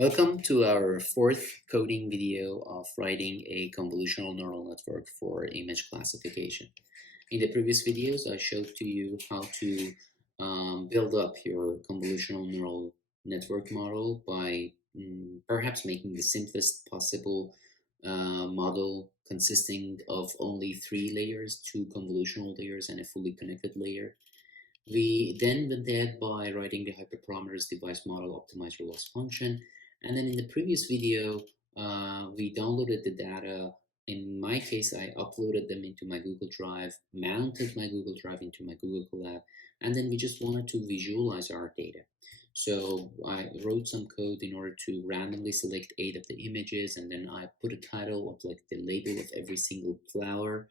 Welcome to our fourth coding video of writing a convolutional neural network for image classification. In the previous videos, I showed to you how to build up your convolutional neural network model by perhaps making the simplest possible model consisting of only 3 layers, 2 convolutional layers and a fully connected layer. We then went ahead by writing the hyperparameters device model optimizer loss function. And then in the previous video, we downloaded the data. In my case, I uploaded them into my Google Drive, mounted my Google Drive into my Google Colab, and then we just wanted to visualize our data. So I wrote some code in order to randomly select 8 of the images, and then I put a title of like the label of every single flower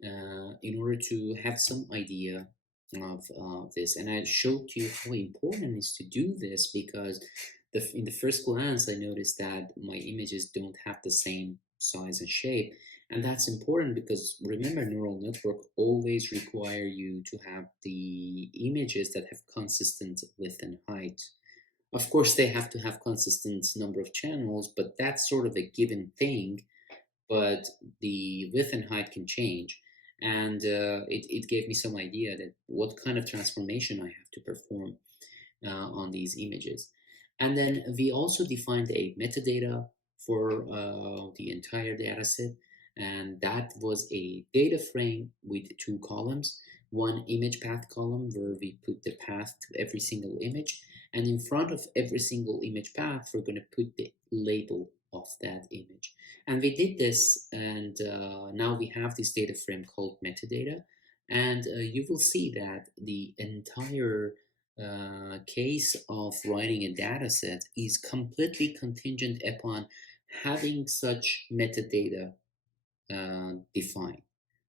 in order to have some idea of this. And I showed you how important it is to do this because in the first glance I noticed that my images don't have the same size and shape, and that's important because remember, neural network always require you to have the images that have consistent width and height. Of course they have to have consistent number of channels, but that's sort of a given thing, but the width and height can change. And it gave me some idea that what kind of transformation I have to perform on these images. And then we also defined a metadata for the entire data set, and that was a data frame with 2 columns. One image path column where we put the path to every single image, and in front of every single image path we're going to put the label of that image. And we did this, and now we have this data frame called metadata, and you will see that the entire case of writing a data set is completely contingent upon having such metadata defined.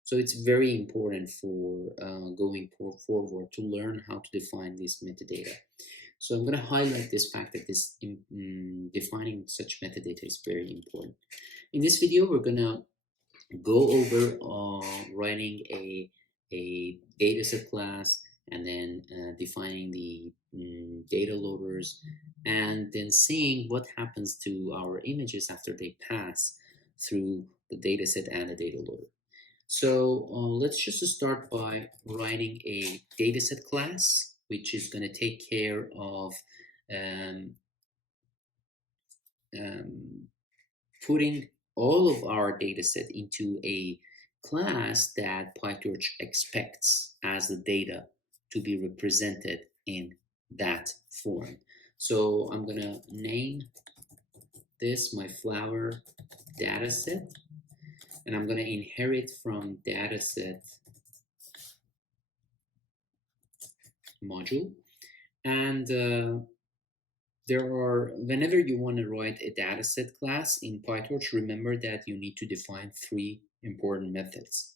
So it's very important for going forward to learn how to define this metadata. So I'm going to highlight this fact that this defining such metadata is very important. In this video, we're going to go over writing a dataset class, and then defining the data loaders, and then seeing what happens to our images after they pass through the dataset and the data loader. So let's just start by writing a dataset class, which is going to take care of putting all of our dataset into a class that Pytorch expects as the data to be represented in that form. So I'm going to name this my flower dataset, and I'm going to inherit from dataset module. And whenever you want to write a dataset class in Pytorch, remember that you need to define 3 important methods.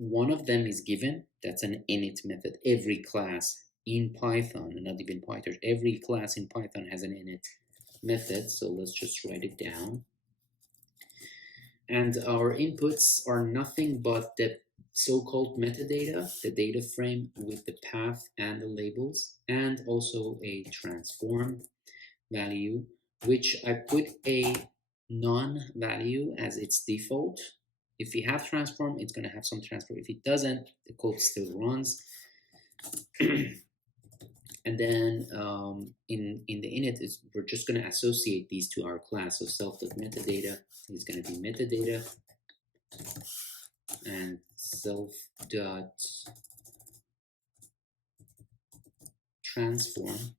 One of them is given, that's an init method. Every class in Python, and not even Pytorch, every class in Python has an init method, so let's just write it down. And our inputs are nothing but the so-called metadata, the data frame with the path and the labels, and also a transform value, which I put a non-value as its default. If we have transform, it's going to have some transform. If it doesn't, the code still runs. And then in the init, we're just going to associate these to our class. So self.metadata is going to be metadata, and self.transform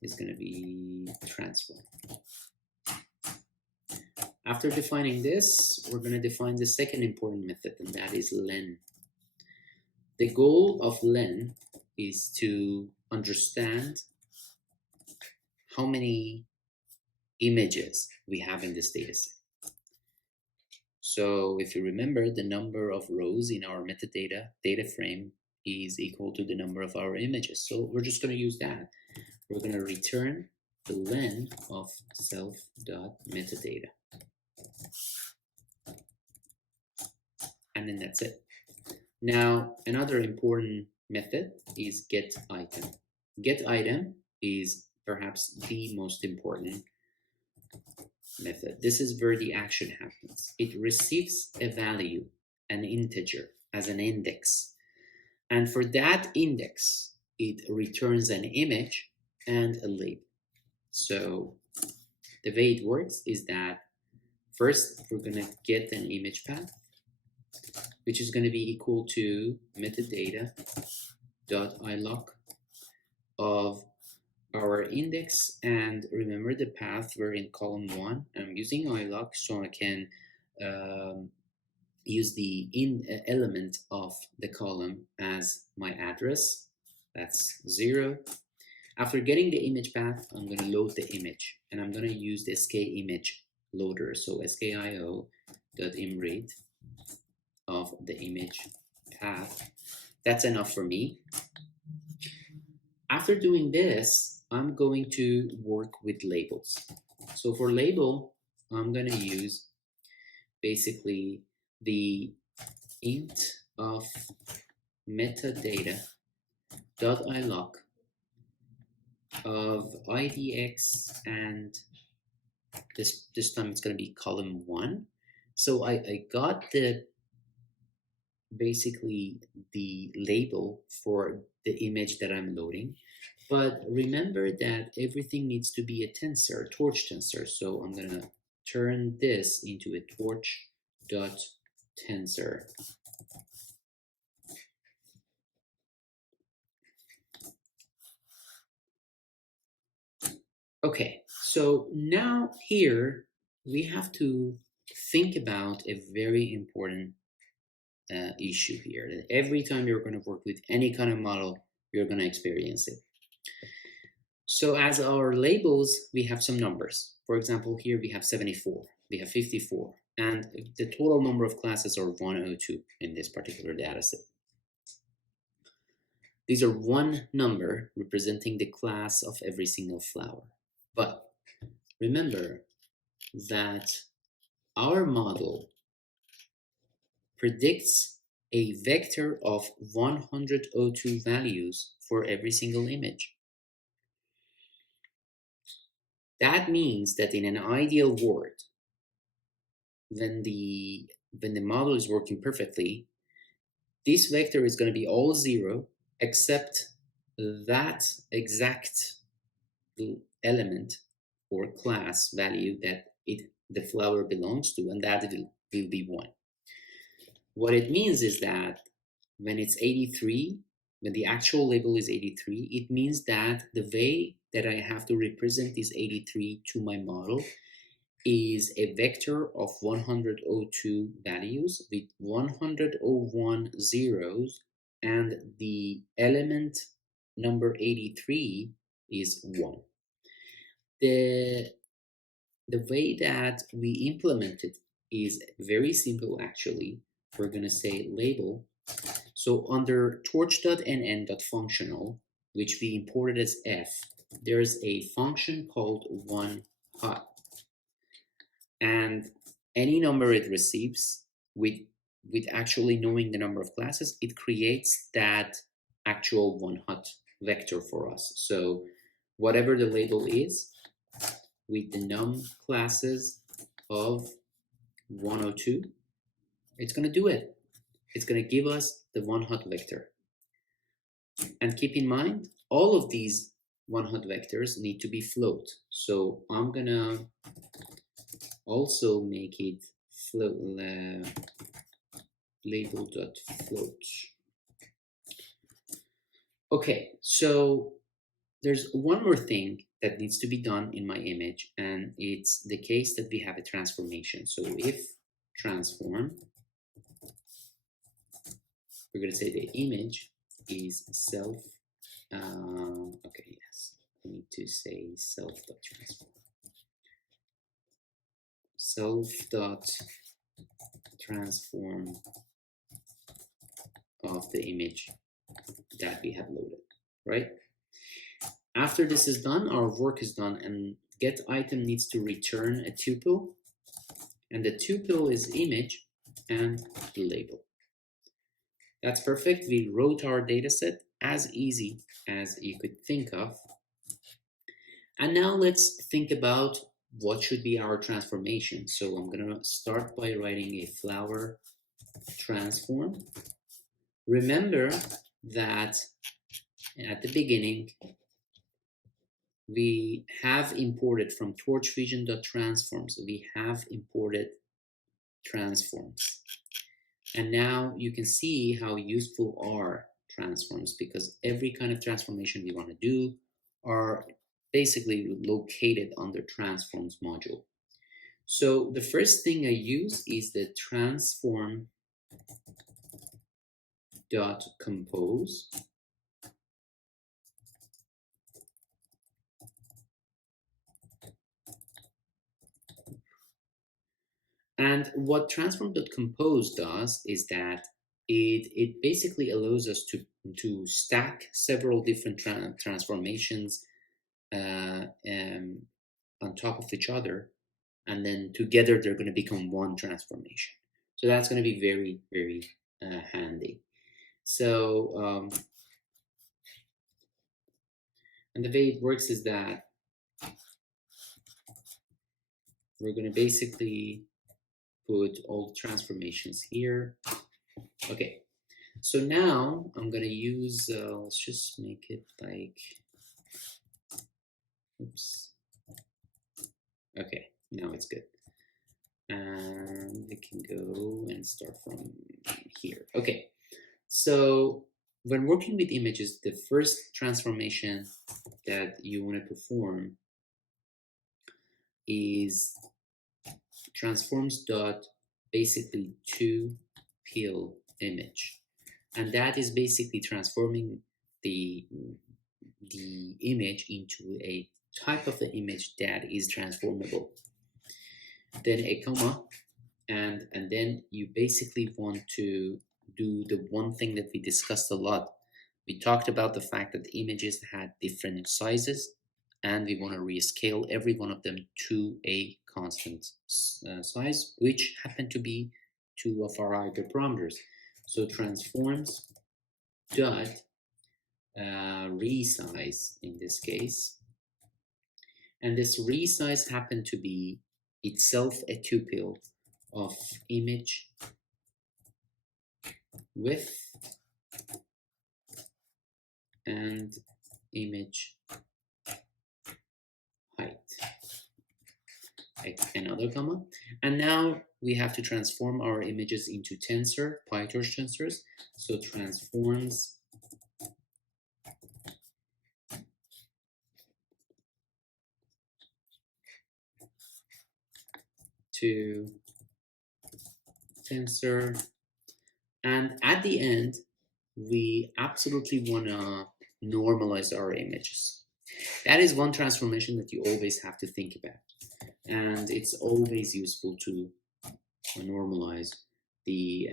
is going to be transform. After defining this, we're going to define the second important method, and that is len. The goal of len is to understand how many images we have in this dataset. So if you remember, the number of rows in our metadata data frame is equal to the number of our images. So we're just going to use that. We're going to return the len of self.metadata. And then that's it. Now, another important method is getItem. GetItem is perhaps the most important method. This is where the action happens. It receives a value, an integer, as an index. And for that index, it returns an image and a label. So the way it works is that first we're going to get an image path, which is going to be equal to metadata.iloc of our index. And remember the path, we're in column 1. I'm using iloc so I can use the element of the column as my address. That's 0. After getting the image path, I'm going to load the image, and I'm going to use the skimage loader. So skio.imread of the image path. That's enough for me. After doing this, I'm going to work with labels. So for label, I'm going to use basically the int of metadata.iloc of idx, and this time it's going to be column 1. So I got basically the label for the image that I'm loading, but remember that everything needs to be a tensor, torch tensor. So I'm going to turn this into a torch.tensor. Okay, so now here we have to think about a very important issue here. That every time you're going to work with any kind of model, you're going to experience it. So as our labels, we have some numbers. For example, here we have 74, we have 54, and the total number of classes are 102 in this particular data set. These are one number representing the class of every single flower. But remember that our model predicts a vector of 102 values for every single image. That means that in an ideal world, when the model is working perfectly, this vector is going to be all 0 except that exact element or class value that the flower belongs to, and that will be 1. What it means is that when it's 83, when the actual label is 83, it means that the way that I have to represent this 83 to my model is a vector of 102 values with 101 zeros, and the element number 83 is 1. The way that we implement it is very simple actually. We're going to say label. So under torch.nn.functional, which we imported as f, there's a function called onehot. And any number it receives, with actually knowing the number of classes, it creates that actual onehot vector for us. So whatever the label is, with the num classes of 102, it's going to do it. It's going to give us the onehot vector. And keep in mind, all of these onehot vectors need to be float. So I'm going to also make it float, label.float. Okay, so there's one more thing that needs to be done in my image, and it's the case that we have a transformation. So if transform, we're going to say the image is self. Okay, yes, I need to say self.transform. Self.transform of the image that we have loaded, right? After this is done, our work is done, and get item needs to return a tuple, and the tuple is image and the label. That's perfect. We wrote our data set as easy as you could think of. And now let's think about what should be our transformation. So I'm going to start by writing a flower transform. Remember that at the beginning, we have imported from torchvision.transforms, we have imported transforms. And now you can see how useful are transforms, because every kind of transformation we want to do are basically located under transforms module. So the first thing I use is the transform.compose. And what transform.compose does is that it basically allows us to stack several different transformations on top of each other, and then together they're going to become one transformation. So that's going to be very, very handy. So, and the way it works is that we're going to basically put all the transformations here. Okay, so now I'm going to use, let's just make it like, oops. Okay, now it's good. And we can go and start from here. Okay, so when working with images, the first transformation that you want to perform is transforms dot basically to peel image, and that is basically transforming the image into a type of the image that is transformable. Then a comma, and then you basically want to do the one thing that we discussed a lot. We talked about the fact that the images had different sizes, and we want to rescale every one of them to a constant size, which happen to be two of our hyperparameters. So transforms dot resize in this case, and this resize happened to be itself a tuple of image width and image height. Another comma. And now we have to transform our images into tensor, Pytorch tensors. So transforms to tensor. And at the end, we absolutely want to normalize our images. That is one transformation that you always have to think about. And it's always useful to normalize the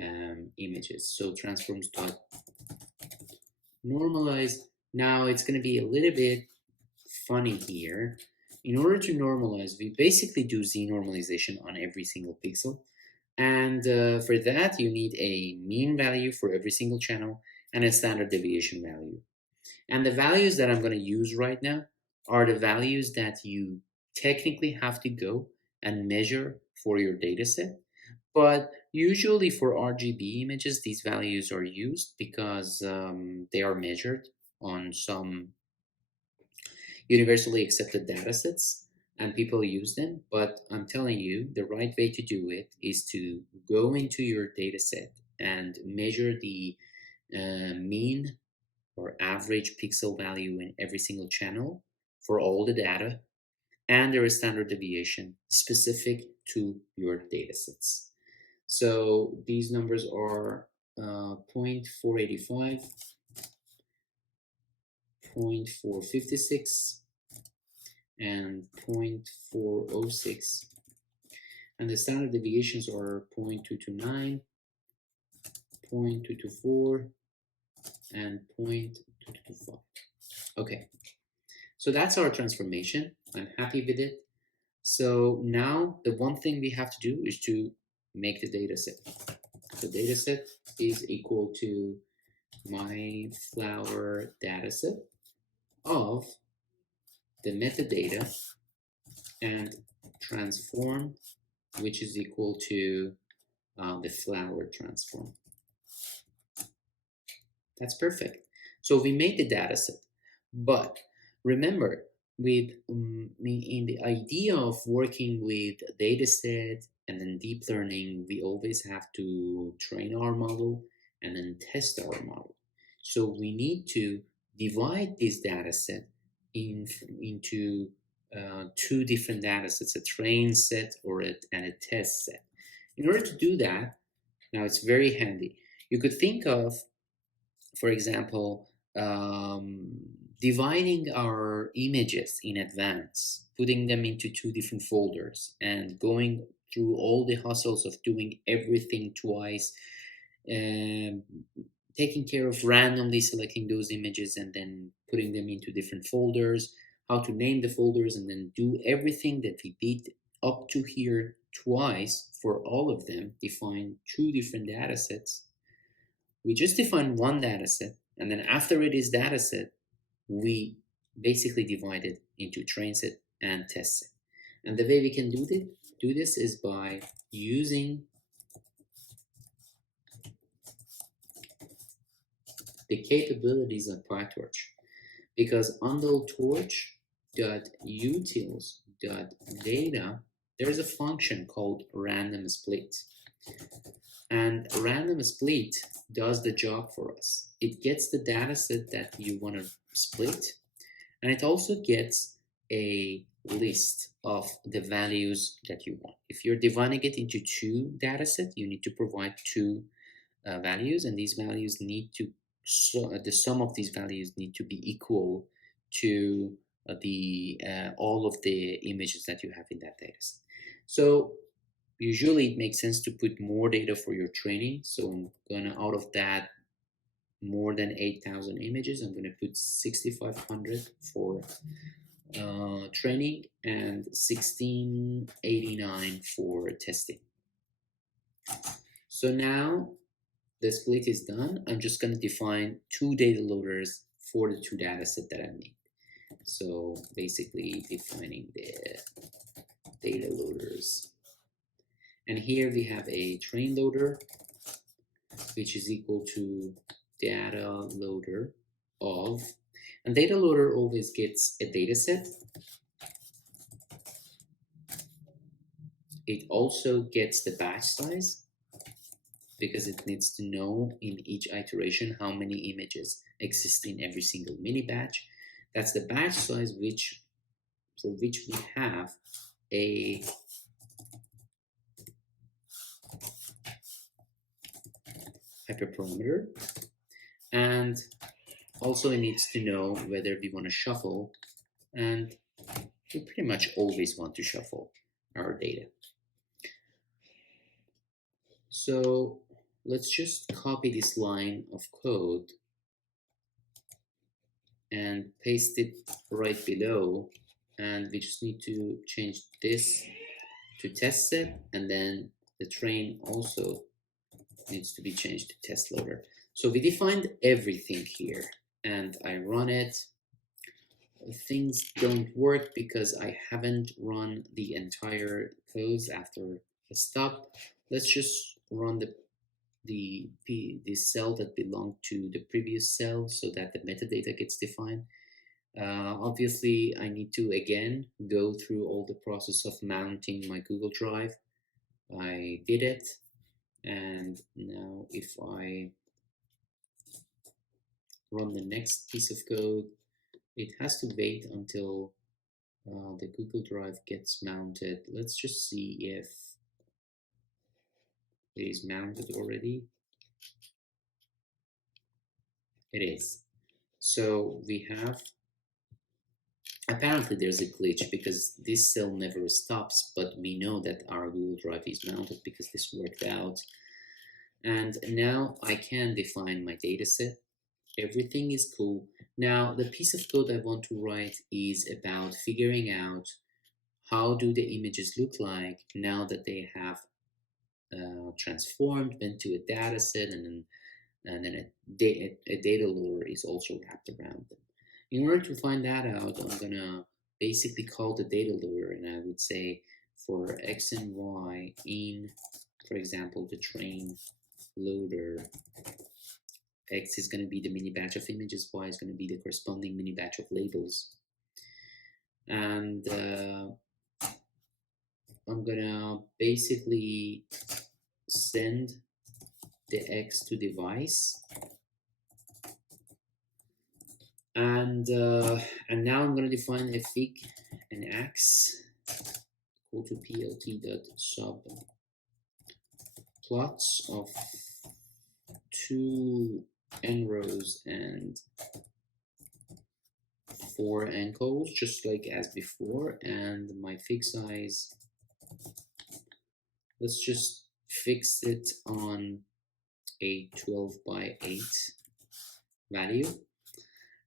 images. So transforms dot normalize. Now it's going to be a little bit funny here. In order to normalize, we basically do z normalization on every single pixel. And for that, you need a mean value for every single channel and a standard deviation value. And the values that I'm going to use right now are the values that you technically have to go and measure for your data set. But usually for RGB images, these values are used because they are measured on some universally accepted data sets and people use them. But I'm telling you, the right way to do it is to go into your data set and measure the mean or average pixel value in every single channel for all the data, and there is standard deviation specific to your datasets. So these numbers are 0.485, 0.456, and 0.406, and the standard deviations are 0.229, 0.224, and 0.225. Okay, so that's our transformation. I'm happy with it. So now the one thing we have to do is to make the data set. The data set is equal to my flower data set of the metadata and transform, which is equal to the flower transform. That's perfect. So we made the data set, but remember, with in the idea of working with a data set and then deep learning, we always have to train our model and then test our model. So we need to divide this data set into two different data sets, a train set and a test set. In order to do that, now it's very handy. You could think of, for example, dividing our images in advance, putting them into two different folders, and going through all the hustles of doing everything twice, um, taking care of randomly selecting those images and then putting them into different folders, how to name the folders, and then do everything that we did up to here twice for all of them, define two different data sets. We just define one data set, and then after it is data set, we basically divide it into train set and test set. And the way we can do this is by using the capabilities of Pytorch, because under torch.utils.data, there's a function called random split. And random split does the job for us. It gets the data set that you want to split, and it also gets a list of the values that you want. If you're dividing it into two data sets, you need to provide two values, and these values need to, the sum of these values need to be equal to all of the images that you have in that data set. So usually it makes sense to put more data for your training. So I'm gonna, out of that more than 8,000 images, I'm gonna put 6,500 for training and 1689 for testing. So now the split is done. I'm just gonna define two data loaders for the two data set that I made. So basically defining the data loaders. And here we have a train loader, which is equal to data loader of, and data loader always gets a data set. It also gets the batch size, because it needs to know in each iteration how many images exist in every single mini batch. That's the batch size for which we have a hyperparameter, and also it needs to know whether we want to shuffle, and we pretty much always want to shuffle our data. So let's just copy this line of code and paste it right below, and we just need to change this to test set, and then the train also needs to be changed to test loader. So we defined everything here, and I run it. Things don't work because I haven't run the entire codes after a stop. Let's just run the cell that belonged to the previous cell so that the metadata gets defined. Obviously, I need to again go through all the process of mounting my Google Drive. I did it, and now if I run the next piece of code, it has to wait until the Google Drive gets mounted. Let's just see if it is mounted already. It is. So we have, apparently there's a glitch because this cell never stops, but we know that our Google Drive is mounted because this worked out. And now I can define my data set. Everything is cool. Now the piece of code I want to write is about figuring out how do the images look like now that they have transformed into a data set, and then a data loader is also wrapped around them. In order to find that out, I'm gonna basically call the data loader, and I would say for x and y in, for example, the train loader, x is going to be the mini batch of images, y is going to be the corresponding mini batch of labels. And I'm gonna basically send the x to device, and now I'm gonna define a fig and x equal to plt.sub plots of 2 n rows and 4 n columns, just like as before. And my fig size, let's just fix it on a 12 by 8 value.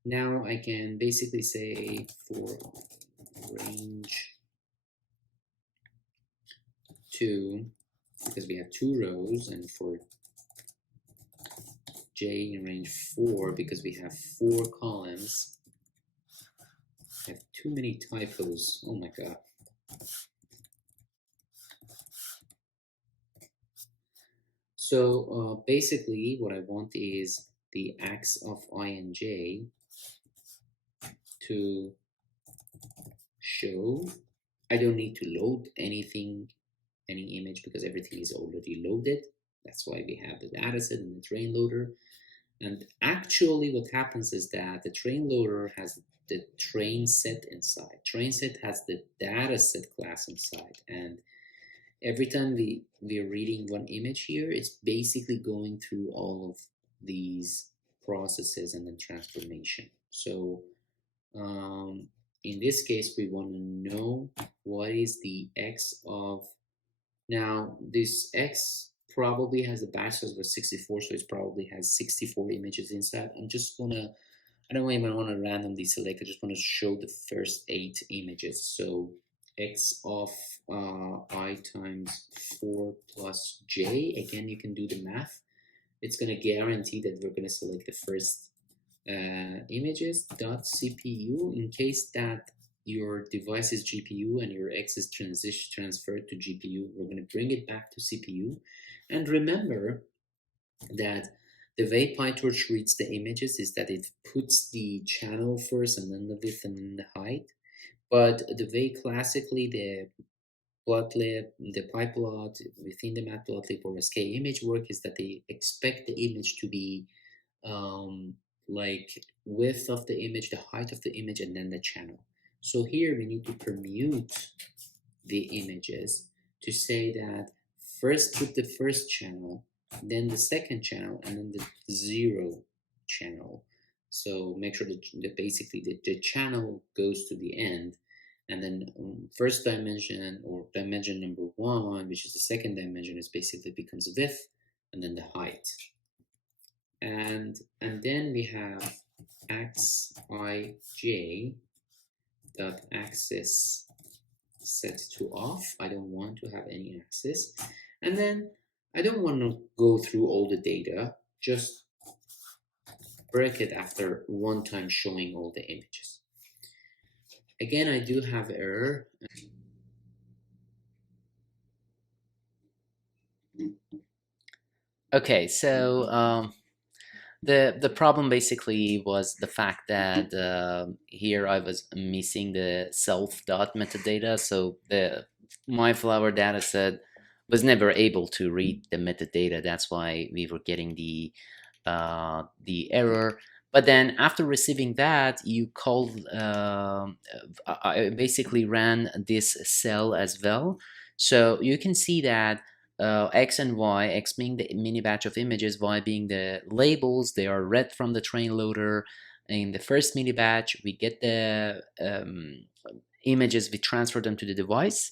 Now I can basically say for range 2, because we have 2 rows, and for j in range 4, because we have 4 columns. I have too many typos, oh my god. So basically what I want is the x of I and j to show. I don't need to load anything, any image, because everything is already loaded. That's why we have the dataset and the train loader. And actually what happens is that the train loader has the train set inside. Train set has the dataset class inside, and every time we're reading one image here, it's basically going through all of these processes and then transformation. So in this case, we want to know what is the x of, now this x probably has a batch size of 64, so it probably has 64 images inside. I don't even want to randomly select, I just want to show the first 8 images. So x of I times 4 plus j, again you can do the math, it's going to guarantee that we're going to select the first images dot CPU. In case that your device is GPU and your X is transferred to GPU, we're going to bring it back to CPU. And remember that the way Pytorch reads the images is that it puts the channel first and then the width and then the height. But the way classically the plotlib, the pyplot within the matplotlib or SK image work is that they expect the image to be like width of the image, the height of the image, and then the channel. So here we need to permute the images to say that first put the first channel, then the second channel, and then the 0 channel. So make sure that basically the channel goes to the end, and then first dimension, or dimension number 1, which is the second dimension, is basically becomes width and then the height. And then we have xij dot axis set to off. I don't want to have any axis. And then I don't want to go through all the data, just break it after one time showing all the images. Again, I do have error. Okay, so the problem basically was the fact that here I was missing the self dot metadata, so my flower dataset was never able to read the metadata. That's why we were getting the error. But then after receiving that, you called, I basically ran this cell as well. So you can see that x and y, x being the mini batch of images, y being the labels, they are read from the train loader. In the first mini batch, we get the images, we transfer them to the device.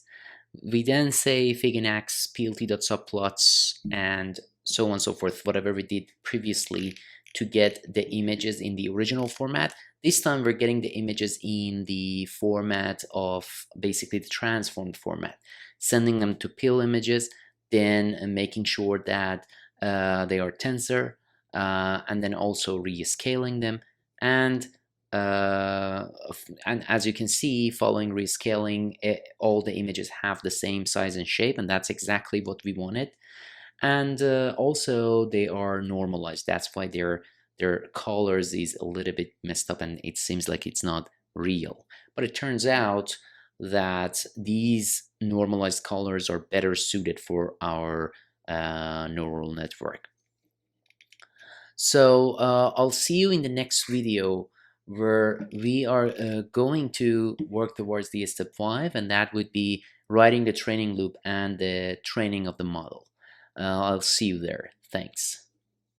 We then say fig and x plt.subplots and so on and so forth, whatever we did previously to get the images in the original format. This time we're getting the images in the format of basically the transformed format, sending them to pill images, then making sure that they are tensor, and then also rescaling them. And and as you can see, following rescaling, all the images have the same size and shape, and that's exactly what we wanted. And also they are normalized. That's why their colors is a little bit messed up and it seems like it's not real. But it turns out that these normalized colors are better suited for our neural network. So I'll see you in the next video where we are going to work towards the step 5, and that would be writing the training loop and the training of the model. I'll see you there. Thanks.